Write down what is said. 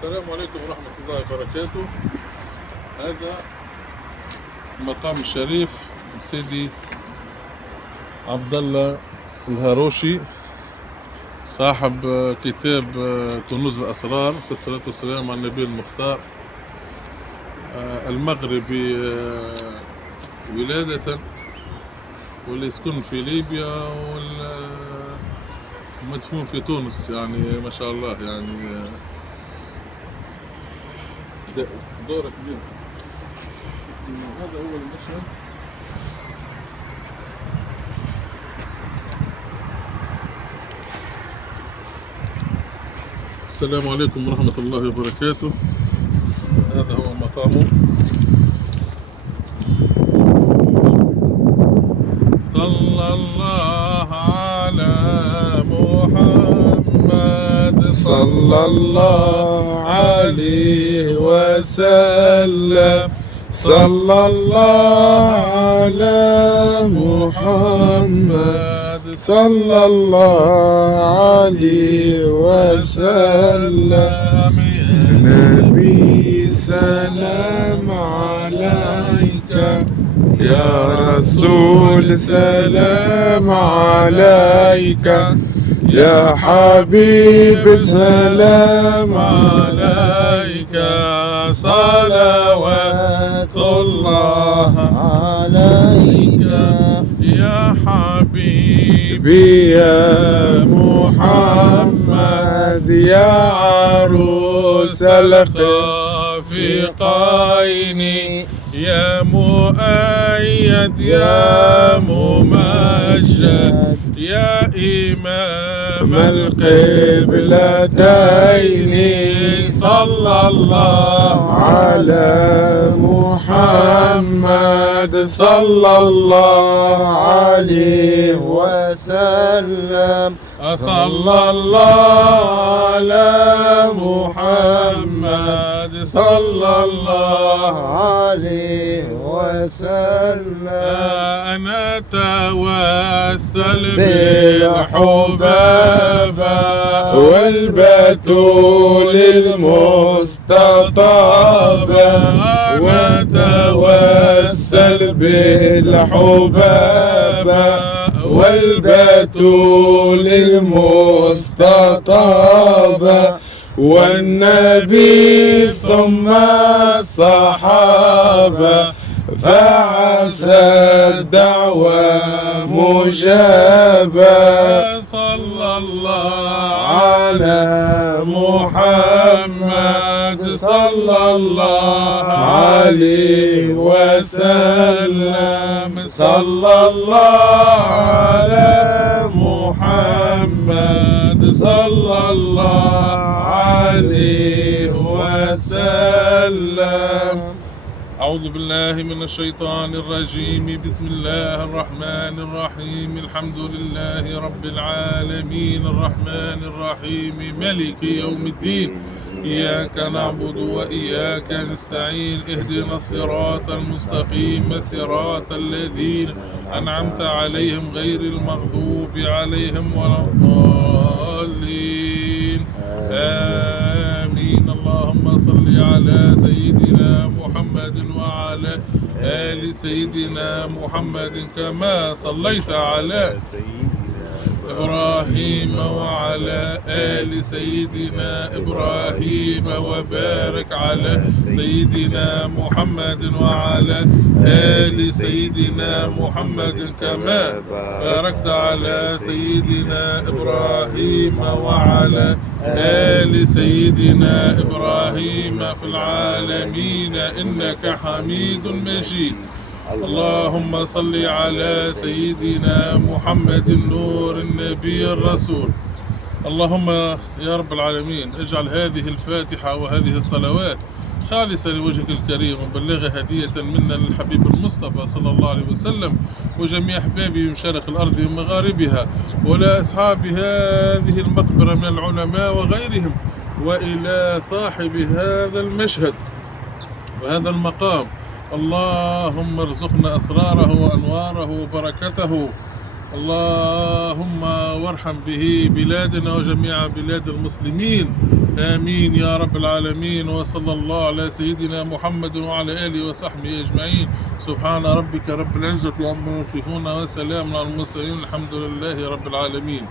السلام عليكم ورحمة الله وبركاته. هذا المقام الشريف سيدي عبد الله الهاروشي صاحب كتاب كنوز الأسرار في الصلاة والسلام على النبي المختار، المغربي ولادة، واللي يسكن في ليبيا ومدفون في تونس. يعني ما شاء الله، يعني دورة كبيرة. هذا هو المشهد. السلام عليكم ورحمة الله وبركاته. هذا هو مقامه. صلى الله على محمد، صلى الله عليه وسلم، صلى الله على محمد، صلى الله عليه وسلم. نبي سلام عليك، يا رسول سلام عليك، يا حبيب سلام عليك، صلوات الله عليك، يا حبيبي يا محمد، يا عروس الخافقين، يا مؤيد يا ممجد، يا إمام القبلتين. صلى الله على محمد، صلى الله عليه وسلم، صلى الله على محمد، صلى الله عليه وسلم. أنا أتوسل بالحبابة والبتول المستطابة، ونتوسل بالحبابة والبتول المستطابة، والنبي ثم الصحابة، فعسى الدعوة مجابة. صلى الله على محمد، صلى الله عليه وسلم، صلى الله على محمد، صلى الله عليه وسلم. أعوذ بالله من الشيطان الرجيم. بسم الله الرحمن الرحيم. الحمد لله رب العالمين، الرحمن الرحيم، ملك يوم الدين. إياك نعبد وإياك نستعين. اهدنا الصراط المستقيم، صراط الذين أنعمت عليهم غير المغضوب عليهم ولا الضالين. آمين. اللهم صل على سيدنا محمد وعلى آل سيدنا محمد كما صليت على إبراهيم وعلى آل سيدنا إبراهيم، وبارك على سيدنا محمد وعلى آل سيدنا محمد كما باركت على سيدنا إبراهيم وعلى آل سيدنا إبراهيم في العالمين إنك حميد مجيد. اللهم صل على سيدنا محمد النور النبي الرسول. اللهم يا رب العالمين اجعل هذه الفاتحة وهذه الصلوات خالصة لوجهك الكريم، وبلغها هدية منا للحبيب المصطفى صلى الله عليه وسلم وجميع أحبابه من مشارق الأرض ومغاربها، ولا أصحاب هذه المقبرة من العلماء وغيرهم، وإلى صاحب هذا المشهد وهذا المقام. اللهم ارزقنا أسراره وأنواره وبركته. اللهم وارحم به بلادنا وجميع بلاد المسلمين. آمين يا رب العالمين. وصلى الله على سيدنا محمد وعلى آله وصحبه أجمعين. سبحان ربك رب العزة عما يصفون وسلام على المرسلين الحمد لله رب العالمين.